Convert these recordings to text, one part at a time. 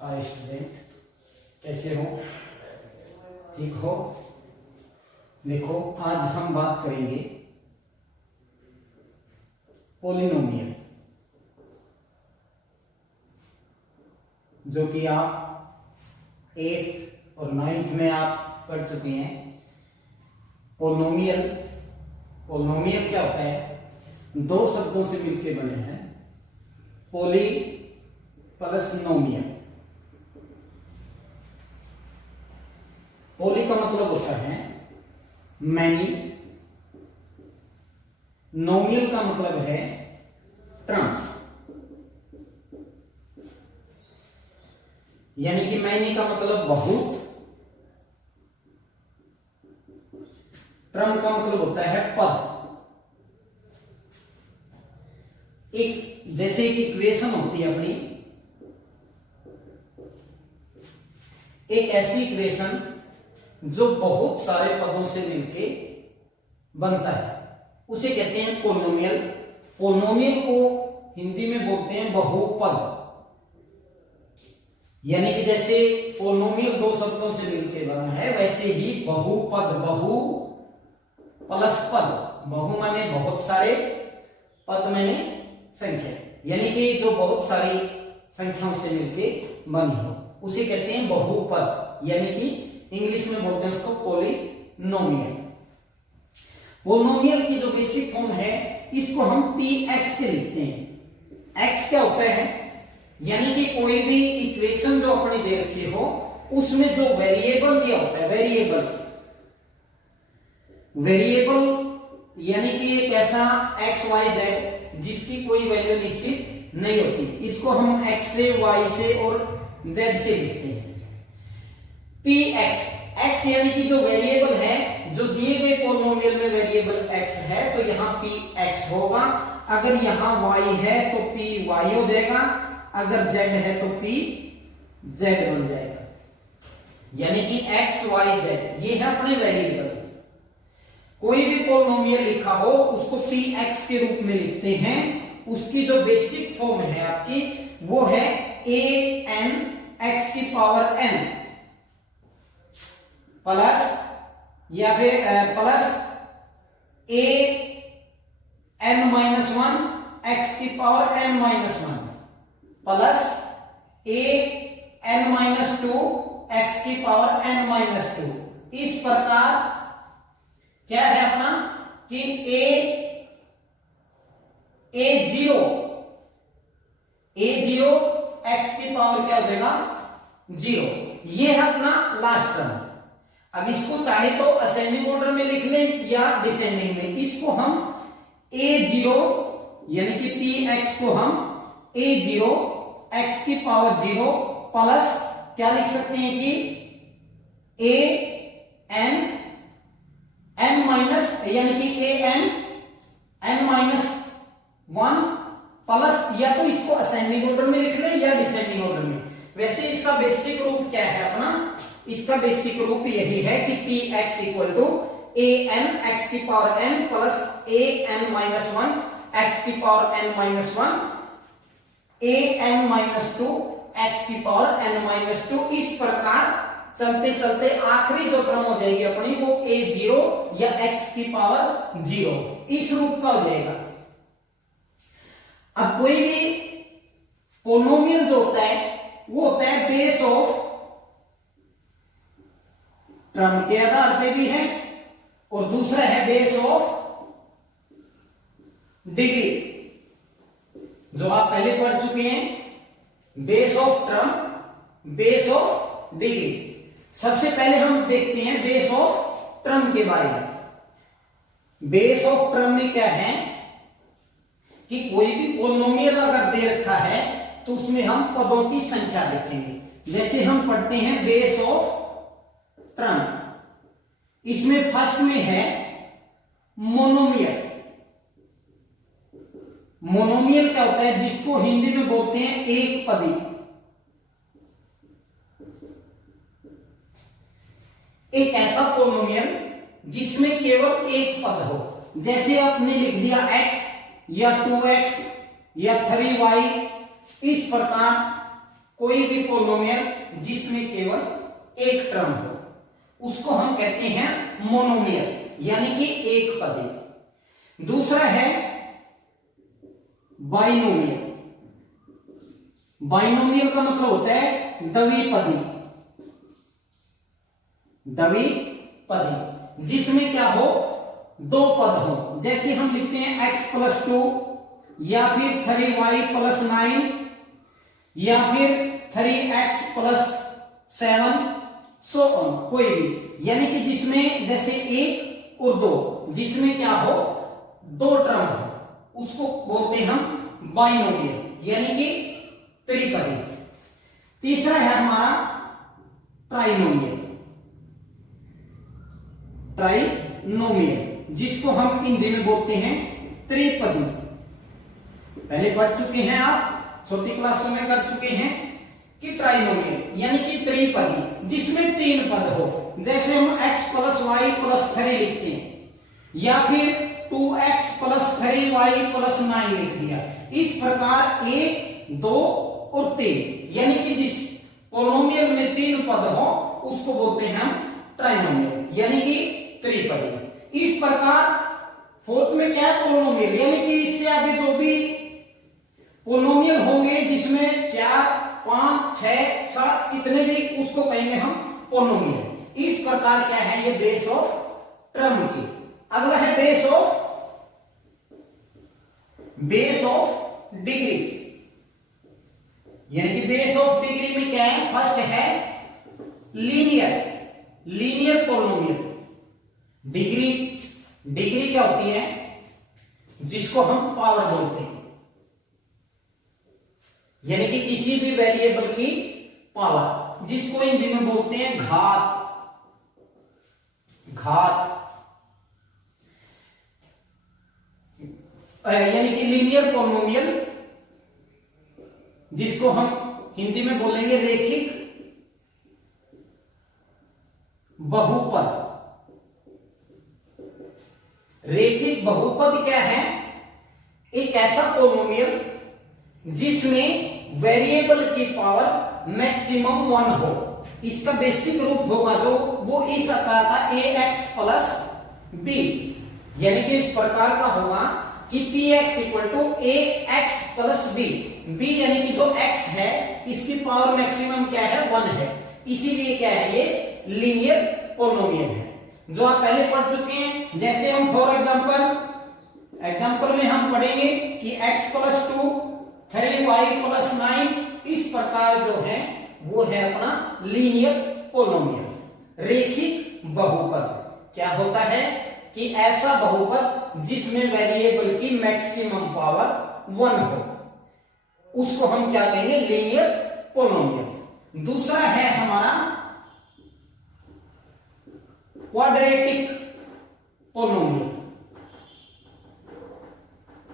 Hi student, कैसे हो? ठीक हो? देखो, आज हम बात करेंगे पॉलिनोमियल, जो कि आप 8th और 9th में आप पढ़ चुके हैं। पॉलिनोमियल क्या होता है? दो शब्दों से मिलकर बने हैं, पॉली प्लस नोमियल। पॉली का मतलब होता है मैनी, नोमियल का मतलब है ट्रम। यानी कि मैनी का मतलब बहुत, ट्रम का मतलब होता है पद। एक जैसे एक इक्वेशन होती है अपनी, एक ऐसी इक्वेशन जो बहुत सारे पदों से मिलके बनता है, उसे कहते हैं पॉलिनोमियल। पॉलिनोमियल को हिंदी में बोलते हैं बहुपद। यानी कि जैसे पॉलिनोमियल दो शब्दों से मिलके बना है, वैसे ही बहुपद, बहु प्लस पद, बहु माने बहुत सारे, पद माने संख्या, यानी कि जो बहुत सारी संख्याओं से मिलके बनी हो, उसे कहते हैं बहुपद। यानी कि इंग्लिश में बोलते हैं उसको पॉलिनोमियल। पॉलिनोमियल की जो बेसिक फॉर्म है, इसको हम px से लिखते हैं। x क्या होता है? यानी कि कोई भी इक्वेशन जो अपनी दे रखी हो, उसमें जो वेरिएबल दिया होता है, वेरिएबल यानी कि एक ऐसा x y z जिसकी कोई वैल्यू निश्चित नहीं होती, इसको हम x से, y से और z से लिखते हैं। px, x यानी कि जो वेरिएबल है, जो दिए गए पॉलिनोमियल में वेरिएबल x है, तो यहां px होगा। अगर यहां y है तो py हो जाएगा, अगर z है तो pz बन जाएगा। यानी कि x y z ये है अपने वेरिएबल। कोई भी पॉलिनोमियल लिखा हो उसको px के रूप में लिखते हैं। उसकी जो बेसिक फॉर्म है आपकी, वो है an x की पावर n प्लस या फिर plus a n minus 1 x की power n minus 1 plus a n minus 2 x की पावर n माइनस 2। इस प्रकार क्या है अपना कि a0 x की पावर क्या हो जाएगा? 0। ये है अपना लास्ट टर्म। अब इसको चाहे तो असेंडिंग ऑर्डर में लिख लें या डिसेंडिंग में। इसको हम a0 यानी कि px को हम a0 x की पावर 0 प्लस क्या लिख सकते हैं कि a n माइनस, यानी कि n माइनस 1 प्लस, या तो इसको असेंडिंग ऑर्डर में लिख लें या डिसेंडिंग ऑर्डर में। वैसे इसका बेसिक रूप क्या है अपना? इसका बेसिक रूप यही है कि px equal to an x की power n plus an minus 1 x की power n minus 1 an minus 2 x की पावर n माइनस 2। इस प्रकार चलते चलते आखिरी जो टर्म हो जाएगी अपनी, वो a0 या x की पावर 0 इस रूप का हो जाएगा। अब कोई भी पॉलिनोमियल जो होता है, वो होता है बेस ऑफ टर्म के आधार पे भी है, और दूसरा है बेस ऑफ डिग्री, जो आप पहले पढ़ चुके हैं। Base of term, base of degree. सबसे पहले हम देखते हैं बेस ऑफ टर्म के बारे में। बेस ऑफ टर्म में क्या है कि कोई भी पॉलिनोमियल अगर दे रखा है तो उसमें हम पदों की संख्या देखेंगे। जैसे हम पढ़ते हैं बेस ऑफ टर्म, इसमें फर्स्ट में है मोनोमियल। मोनोमियल क्या होता है? जिसको हिंदी में बोलते हैं एक पदी। एक ऐसा पॉलिनोमियल जिसमें केवल एक पद हो। जैसे आपने लिख दिया x या 2x या 3y, इस प्रकार कोई भी पोलिनोमियल जिसमें केवल एक टर्म हो, उसको हम कहते हैं मोनोमियल, यानी कि एक पदी। दूसरा है बाइनोमियल। बाइनोमियल का मतलब होता है द्विपदी, द्विपदी जिसमें क्या हो, दो पद हो। जैसे हम लिखते हैं x + 2 या फिर 3y + 9 या फिर 3x + 7 सो ऑन, कोई भी, यानी कि जिसमें जैसे एक और दो, जिसमें क्या हो, दो टर्म हो, उसको बोलते हैं हम बाइनोमियल, यानी कि त्रिपदी। तीसरा है हमारा ट्राइनोमियल। ट्राइनोमियल जिसको हम हिंदी में बोलते हैं त्रिपदी। पहले पढ़ चुके हैं आप, छोटी क्लासों में कर चुके हैं कि ट्राइनोमियल यानी कि त्रिपदी जिसमें तीन पद हो। जैसे हम x + y + 3 लिखते हैं, या फिर 2x + 3y + 9 लिख दिया। इस प्रकार 1, 2 और 3, यानी कि जिस पोलिनोमियल में तीन पद हो उसको बोलते हैं हम ट्राइनोमियल, यानी कि त्रिपदी। इस प्रकार फोर्थ में क्या है, पोलिनोमियल, यानी कि इससे आगे जो भी पोलिनोमियल होंगे जिसमें 4, 5, 6, 7 कितने भी, उसको कहेंगे हम पोलिनोमियल। इस प्रकार क्या है, ये बेस ऑफ टर्म की। अगला है बेस ऑफ डिग्री, यानी कि बेस ऑफ डिग्री में क्या है, फर्स्ट है लीनियर पोलिनोमियल। डिग्री क्या होती है, जिसको हम पावर बोलते हैं, यानी कि किसी भी वेरिएबल की पावर, जिसको हिंदी में बोलते हैं घात। यानी कि लीनियर पोलिनोमियल जिसको हम हिंदी में बोलेंगे रेखिक बहुपद। रेखिक बहुपद क्या है, एक ऐसा पोलिनोमियल जिसमें वेरिएबल की पावर मैक्सिमम 1 हो। इसका बेसिक रूप होगा जो वो इस आकार का ax + b, यानी कि इस प्रकार का होगा कि px = ax + b। b यानी कि जो x है इसकी पावर मैक्सिमम क्या है, 1 है, इसीलिए क्या है, ये लीनियर पोलिनोमियल है, जो आप पहले पढ़ चुके हैं। जैसे हम फॉर एग्जांपल में हम पढ़ेंगे कि x + 2 3y + 9, इस प्रकार जो है वो है अपना लीनियर पोलिनोमियल। रेखिक बहुपद क्या होता है कि ऐसा बहुपद जिसमें वेरिएबल की मैक्सिमम पावर 1 हो, उसको हम क्या कहेंगे, लीनियर पोलिनोमियल। दूसरा है हमारा क्वाड्रेटिक पोलिनोमियल।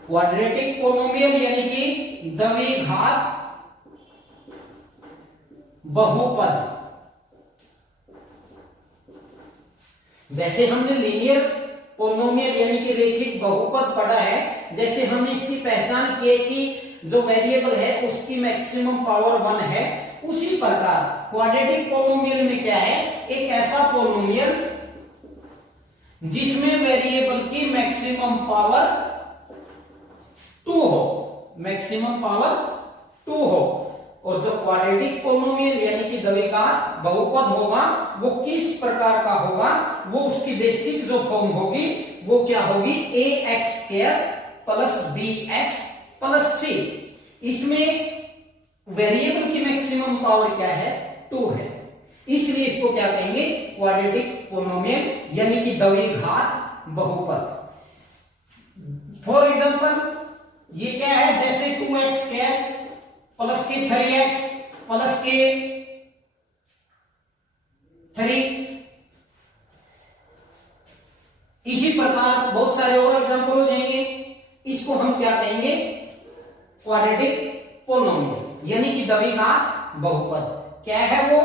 क्वाड्रेटिक पोलिनोमियल यानी कि द्विघात बहुपद। जैसे हमने लीनियर पोलिनोमियल यानी कि रेखिक बहुपद पढ़ा है, जैसे हमने इसकी पहचान की कि जो वेरिएबल है उसकी मैक्सिमम पावर 1 है, उसी प्रकार क्वाड्रेटिक पोलिनोमियल में क्या है, एक ऐसा पोलिनोमियल जिसमें वेरिएबल की मैक्सिमम पावर 2 हो, मैक्सिमम पावर 2 हो। और जो क्वाड्रेटिक पोलिनोमियल यानी कि द्विघात बहुपद होगा वो किस प्रकार का होगा, वो उसकी बेसिक जो फॉर्म होगी वो क्या होगी, ax² + bx + c। इसमें वेरिएबल की मैक्सिमम पावर क्या है, 2 है, इसलिए इसको क्या कहेंगे, क्वाड्रेटिक पोलिनोमियल यानी कि द्विघात बहुपद। फॉर एग्जांपल ये क्या है, जैसे 2x² + 3x + 3, इसी प्रकार बहुत सारे और एग्जांपल हो जाएंगे। इसको हम क्या कहेंगे, क्वाड्रेटिक पोलिनोमियल यानी कि द्विघात बहुपद। क्या है वो,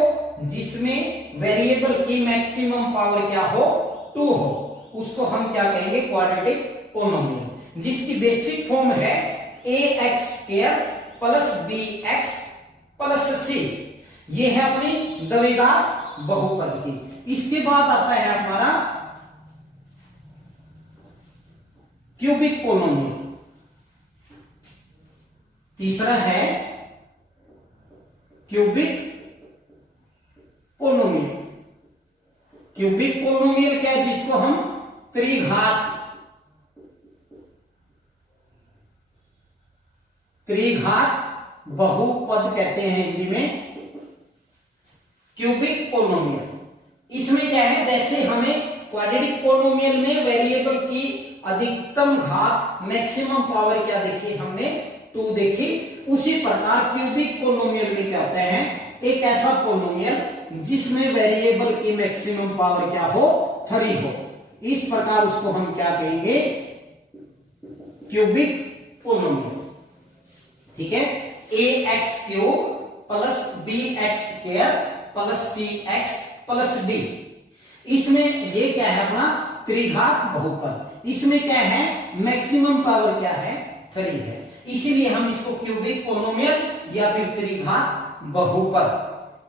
जिसमें वेरिएबल की मैक्सिमम पावर क्या हो, 2 हो, उसको हम क्या कहेंगे, क्वाड्रेटिक पोलिनोमियल, जिसकी बेसिक फॉर्म है ax² + bx + c। ये है अपनी द्विघात बहुपद की। इसके बाद आता है हमारा क्यूबिक पोलिनोमियल। तीसरा है क्यूबिक पोलिनोमियल। क्यूबिक पोलिनोमियल क्या है? जिसको हम त्रिघात बहुपद कहते हैं हिंदी में, क्यूबिक पोलिनोमियल। इसमें क्या है, जैसे हमें क्वाड्रेटिक पोलिनोमियल में वेरिएबल की अधिकतम घात मैक्सिमम पावर क्या देखी हमने, 2 देखी, उसी प्रकार क्यूबिक पोलिनोमियल में क्या होता है, एक ऐसा पोलिनोमियल जिसमें वेरिएबल की मैक्सिमम पावर क्या हो, 3 हो। इस प्रकार उसको हम क्या कहेंगे, क्यूबिक पोलिनोमियल। ठीक है, ax³ plus bx² plus cx plus d। इसमें ये क्या है अपना त्रिघात बहुपद। इसमें क्या है, मैक्सिमम पावर क्या है, 3 है। इसीलिए हम इसको क्यूबिक पोलिनोमियल या फिर त्रिघात बहुपद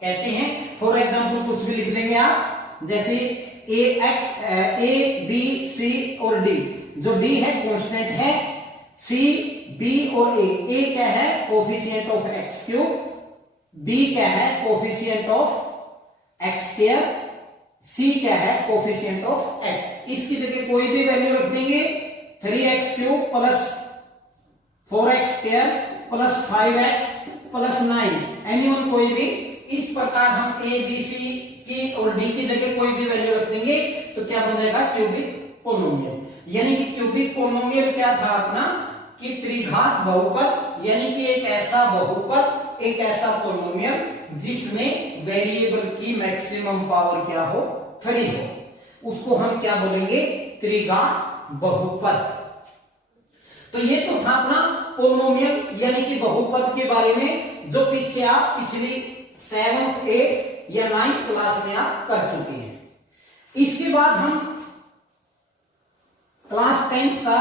कहते हैं। फॉर एग्जांपल कुछ भी लिख देंगे आप, जैसे a b c और d। जो d है कांस्टेंट है, c b और a क्या है, कोफिशिएंट ऑफ x³, b क्या है, कोफिशिएंट ऑफ x², c क्या है, कोफिशिएंट ऑफ x। इसकी जगह कोई भी वैल्यू रख देंगे, 3x³ plus 4x² plus 5x plus 9, anyone कोई भी। इस प्रकार हम a b c की और d की जगह कोई भी वैल्यू रख देंगे तो क्या बन जाएगा, क्यूबिक पोलिनोमियल। यानी कि क्यूबिक पोलिनोमियल क्या था अपना, कि त्रिघात बहुपद, यानी कि एक ऐसा बहुपद, एक ऐसा पोलिनोमियल जिसमें वेरिएबल की मैक्सिमम पावर क्या हो, 3 हो, उसको हम क्या बोलेंगे, त्रिघात बहुपद। तो ये तो था अपना पोलिनोमियल यानी कि बहुपद के बारे में, जो पीछे आप पिछली 7th 8th या 9th क्लास में आप कर चुके हैं। इसके बाद हम क्लास 10th का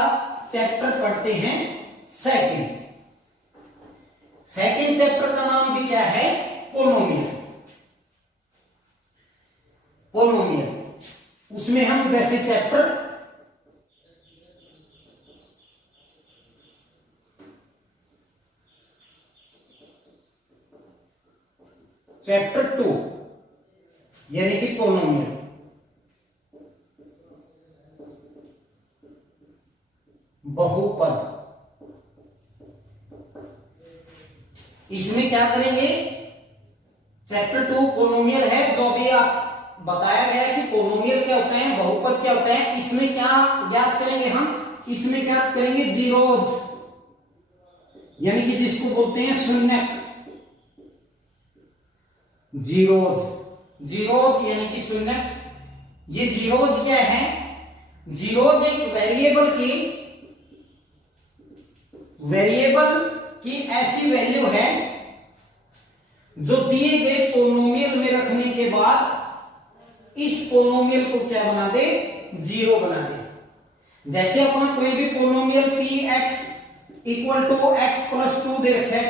चैप्टर पढ़ते हैं सेकंड चैप्टर का नाम भी क्या है, पोलिनोमियल। उसमें हम जैसे चैप्टर 2 यानी कि पोलिनोमियल, बहुपद, इसमें क्या करेंगे, चैप्टर 2 पोलिनोमियल है। जो भी आप बताया गया है कि पोलिनोमियल क्या होता है, बहुपद क्या होता है, इसमें क्या ज्ञात करेंगे हम, इसमें क्या करेंगे, जीरोज, यानी कि जिसको बोलते हैं शून्यक, जीरोज यानी कि शून्यक। ये जीरोज क्या है, जीरोज एक वेरिएबल की ऐसी वैल्यू है जो दिए गए पोलिनोमियल में रखने के बाद इस पोलिनोमियल को क्या बना दे, 0 बना दे। जैसे अपना कोई भी polynomial px equal to x plus 2 दे रखे,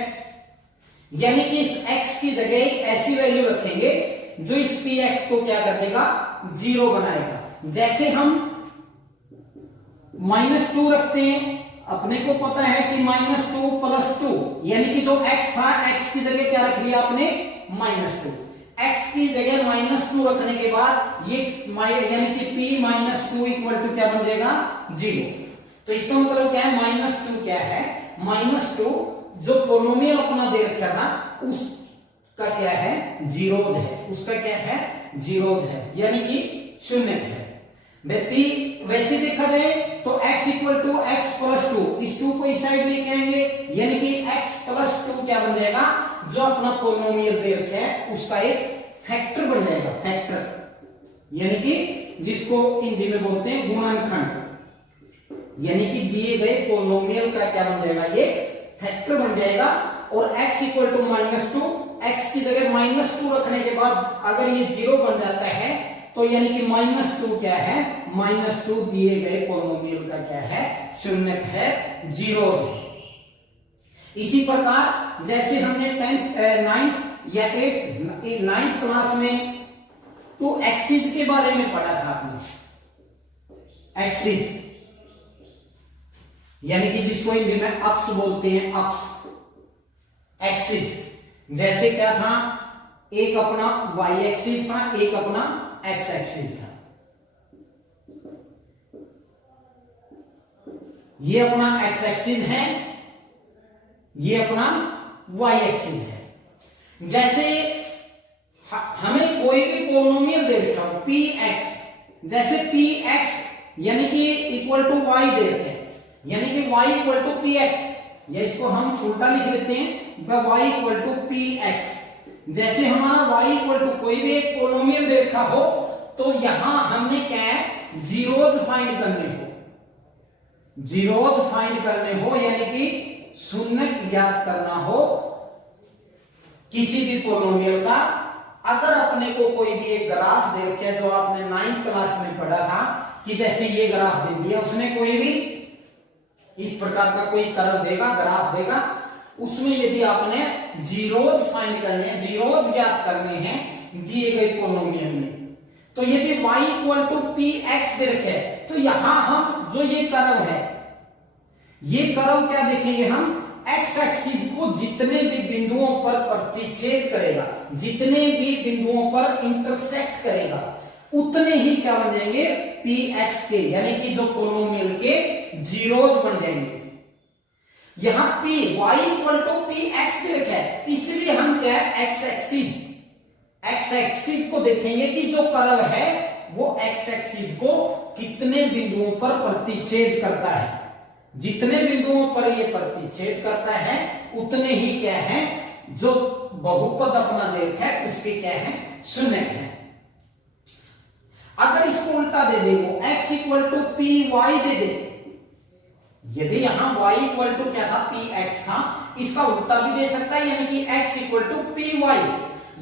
यानी कि इस x की जगह एक ऐसी वैल्यू रखेंगे जो इस px को क्या कर देगा, 0 बनाएगा। जैसे हम -2 रखते हैं, अपने को पता है कि -2 प्लस 2, यानी कि जो x था, x की जगह क्या रख लिया आपने, -2। x की जगह -2 रखने के बाद ये यानी कि p -2 इक्वल टू क्या बन जाएगा, 0। तो इसका मतलब क्या है, -2 क्या है, -2 जो पोलिनोमियल अपना दे रखा था उसका क्या है, जीरोज है, उसका क्या है, जीरोज है, यानी कि शून्य है। p वैसे देखा जाए तो x equal to x plus 2, इस 2 को इस साइड लेके आएंगे, यानी कि x प्लस 2 क्या बन जाएगा, जो अपना पोलिनोमियल दे रखा है उसका एक फैक्टर बन जाएगा, फैक्टर, यानी कि जिसको हिंदी में बोलते हैं गुणनखंड, यानी कि दिए गए पोलिनोमियल का क्या बन जाएगा, ये फैक्टर बन जाएगा। और x इक्वल टू -2, x की जगह -2 रखने के बाद अगर ये 0 बन जाता है तो यानी कि -2 क्या है, -2 दिए गए पोलिनोमियल का क्या है, शून्यक है, 0 है। इसी प्रकार जैसे हमने 9th या 9th क्लास में तो एक्सिस के बारे में पढ़ा था आपने। एक्सिस यानी कि जिसको हिंदी में अक्ष बोलते हैं, अक्ष, एक्सिस। जैसे क्या था, एक अपना वाई एक्सिस था, एक अपना एक्स एक्सिस था। ये अपना एक्स एक्सिस है, ये अपना वाई एक्सिस है। जैसे हमें कोई भी पोलिनोमियल दे रखा हो पी एक्स, जैसे पी एक्स यानी कि इक्वल टू वाई दे रखे, यानी कि Y equal to P X, या इसको हम उल्टा लिख लेते हैं, Y equal to P X. जैसे हमारा वाई इक्वल टू कोई भी एक पोलिनोमियल दे रखा हो, तो यहां हमने क्या है, जीरोज फाइंड करने हो, जीरोज फाइंड करने हो, यानी कि शून्य ज्ञात करना हो किसी भी पोलिनोमियल का। अगर अपने को कोई भी एक ग्राफ दे रखा है, जो आपने 9th क्लास में पढ़ा था कि जैसे ये ग्राफ दे दिया, उसने कोई भी इस प्रकार का कोई कर्व देगा, ग्राफ देगा, उसमें यदि आपने जीरोज फाइंड करने हैं, जीरोज ज्ञात करने हैं दिए गए पोलिनोमियल में, तो यदि y equal to P X दे रखे, तो यहां हम जो ये कर्व है, ये कर्व क्या देखेंगे हम, एक्स एक्सिस को जितने भी बिंदुओं पर प्रतिच्छेद करेगा, जितने भी बिंदुओं पर इंटरसेक्ट करेगा, उतने ही क्या बन जाएंगे, पी एक्स के, यानी कि जो पोलिनोमियल के जीरोज बन जाएंगे। यहां p y equal to P X दे रखा है, इसलिए हम क्या है, एक्स एक्सिस, एक्स एक्सिस को देखेंगे कि जो कर्व है वो एक्स एक्सिस को कितने बिंदुओं पर प्रतिच्छेद करता है। जितने बिंदुओं पर ये प्रतिच्छेद करता है, उतने ही क्या है, जो बहुपद अपना दे रखा है उसके क्या है, शून्य है। अगर इसको उल्टा दे दे, वो x equal to P Y दे दे, यदि यहां y इक्वल टू क्या था, पी एक्स था, इसका उल्टा भी दे सकता है, यानी कि x equal to P Y.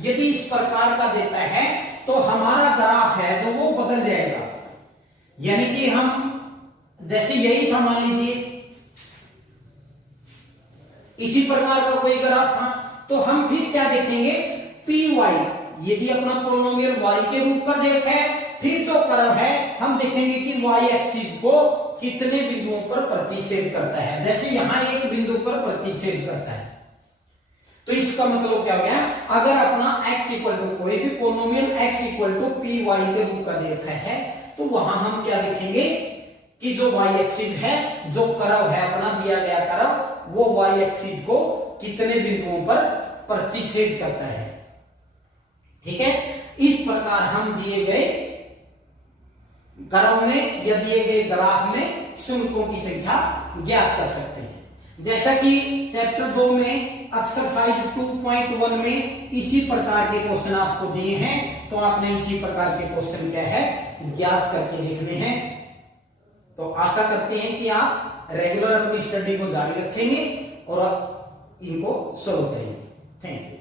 यदि इस प्रकार का देता है तो हमारा ग्राफ है जो वो बदल जाएगा, यानी कि हम जैसे यही था, मान लीजिए इसी प्रकार का कोई ग्राफ था, तो हम फिर क्या देखेंगे, पी वाई, यदि अपना पोलिनोमियल y के रूप का दे रखा है, फिर जो कर्व है हम देखेंगे कि y एक्सिस को कितने बिंदुओं पर प्रतिच्छेद करता है। जैसे यहां एक बिंदु पर प्रतिच्छेद करता है, तो इसका मतलब क्या हो गया, अगर अपना x इक्वल टू कोई भी polynomial x equal to P Y के रूप का दे रखा है, तो वहां हम क्या देखेंगे कि जो y एक्सिस है, जो कर्व है अपना दिया गया कर्व, वो y एक्सिस को कितने बिंदुओं पर प्रतिच्छेद करता है। ठीक है, इस प्रकार हम दिए गए कर्व में या दिए गए ग्राफ में शुनकों की संख्या ज्ञात कर सकते हैं। जैसा कि चैप्टर 2 में एक्सरसाइज 2.1 में इसी प्रकार के क्वेश्चन आपको दिए हैं, तो आपने इसी प्रकार के क्वेश्चन क्या है, ज्ञात करके लिखने हैं। तो आशा करते हैं कि आप रेगुलर अपनी स्टडी को जारी रखेंगे और इनको सोल्व करेंगे। Thank you.